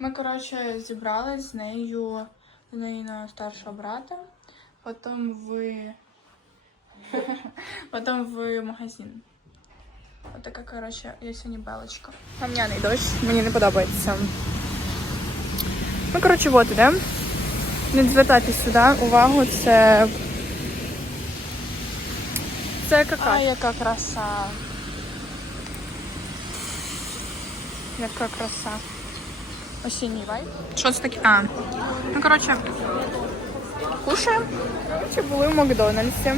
Ми, коротше, зібрались з нею, з нею на старшого брата, потім в, потім в магазин. Ось така, коротше, я сьогодні белочка. Гамняний дощ, мені не подобається. Ну, коротше, от іде. Не звертайте сюди увагу, це. Це кака. А, яка краса. Яка краса. Осінній вайб. Що це таке? А. Ну, коротше, кушаємо. Коротше, були в Макдональдсі.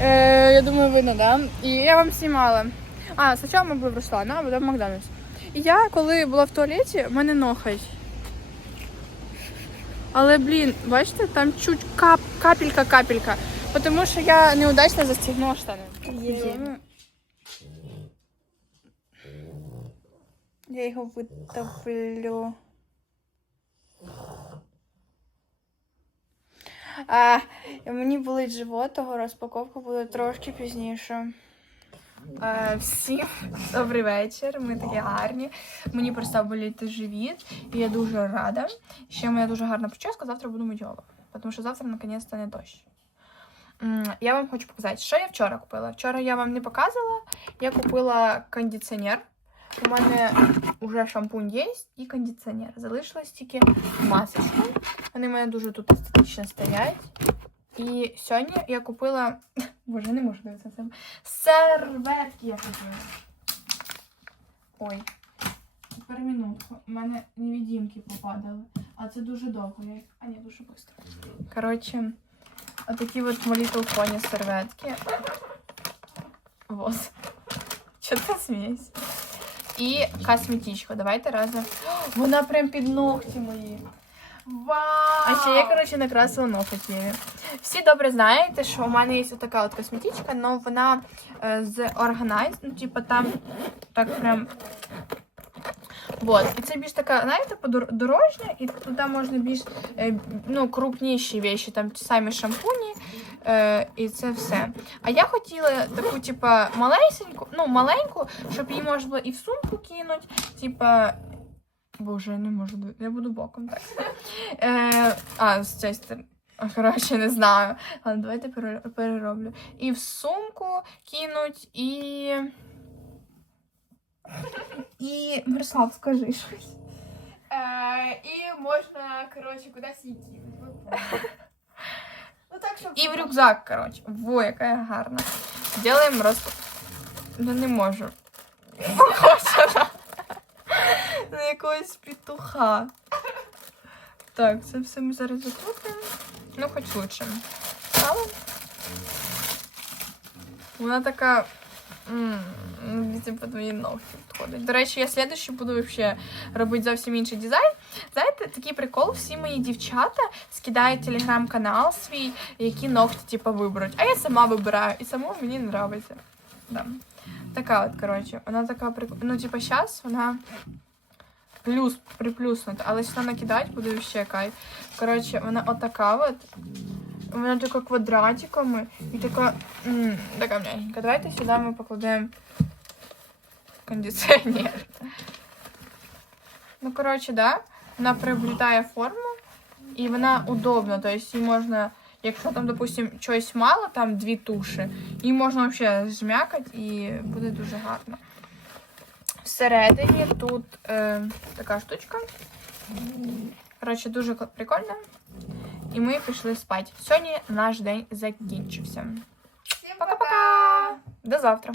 Е, я думаю, видно, да? І я вам знімала. А, спочатку ми були в Руслана, а потім в Макдональдс. І я, коли була в туалеті, в мене нохай. Але, блін, бачите, там чуть кап, капелька, капелька. Тому що я неудачно застігнула штани. Є. Я його витоплю. А, мені болить живот, того розпаковка буде трошки пізніше. Е, всім добрий вечір. Ми такі гарні. Мені перестав боліти живіт, і я дуже рада. Ще моя дуже гарна прическа. Завтра буду мити голову, тому що завтра наконець не дощ. Я вам хочу показати, що я вчора купила. Вчора я вам не показувала. Я купила кондиціонер. У мене вже шампунь є і кондиціонер. Залишилась тільки масочка. Вони в мене дуже тут естетично стоять. І сьогодні я купила. Боже, не можу дивитися це. Серветки я купила. Ой. Тепер минутку. У мене невидимки попадали. А це дуже довго. Я... А ні, дуже швидко. Коротше, отакі от My Little серветки. Вот. Чого ти смієшся? І косметичка. Давайте разом. Вона прям під ногті мої. Вау! А ще я, коротше, накрасила ноготь її. Всі добре знаєте, що у мене є така от косметичка, але вона е, з Organize, ну, типу, там так прям. Вот. І це більш така, знаєте, подор- дорожня, і туди можна більш е, ну, крупніші речі, там ті самі шампуні, е, і це все. А я хотіла таку, типа, малесеньку, ну, маленьку, щоб її можна було і в сумку кинути, типа. Боже, я не можу я буду боком так. Е, а, з цієї сторони. Коротше, не знаю. Але давайте перероблю. І в сумку кинуть, і. І. Мирослав, скажи щось. Е, і можна, коротше, кудись її кинути. ви поняли. Ну так, щоб... І в рюкзак, коротше. Во, яка я гарна. Делаємо роз... Ну не можу. Похожа на... на якогось петуха. Так, це все ми зараз закрутимо. Ну, хоч лучше. Але вона така. ну, Типу твої ногті підходить. До речі, я слідуючи буду ще робити зовсім інший дизайн. Знаєте, такий прикол, всі мої дівчата скидають телеграм-канал свій, які ногті типу, виберуть. А я сама вибираю, і самому мені подобається. Да. Така от, коротше, вона така прикольна. Ну, типу, зараз вона плюс приплюснута, але якщо накидати, буде ще кайф. Коротше, вона отака от. Вона така квадратиками і така, м, така м'ягенька. Давайте сюди ми покладемо кондиціонер. Ну, коротше, да, вона приобретає форму і вона удобна. Тобто її можна, якщо там, допустим, чогось мало, там дві туші, її можна взагалі зм'якати і буде дуже гарно. Всередині тут е, така штучка. Коротше, дуже прикольно. І ми пішли спати. Сьогодні наш день закінчився. Всім Пока-пока! До завтра.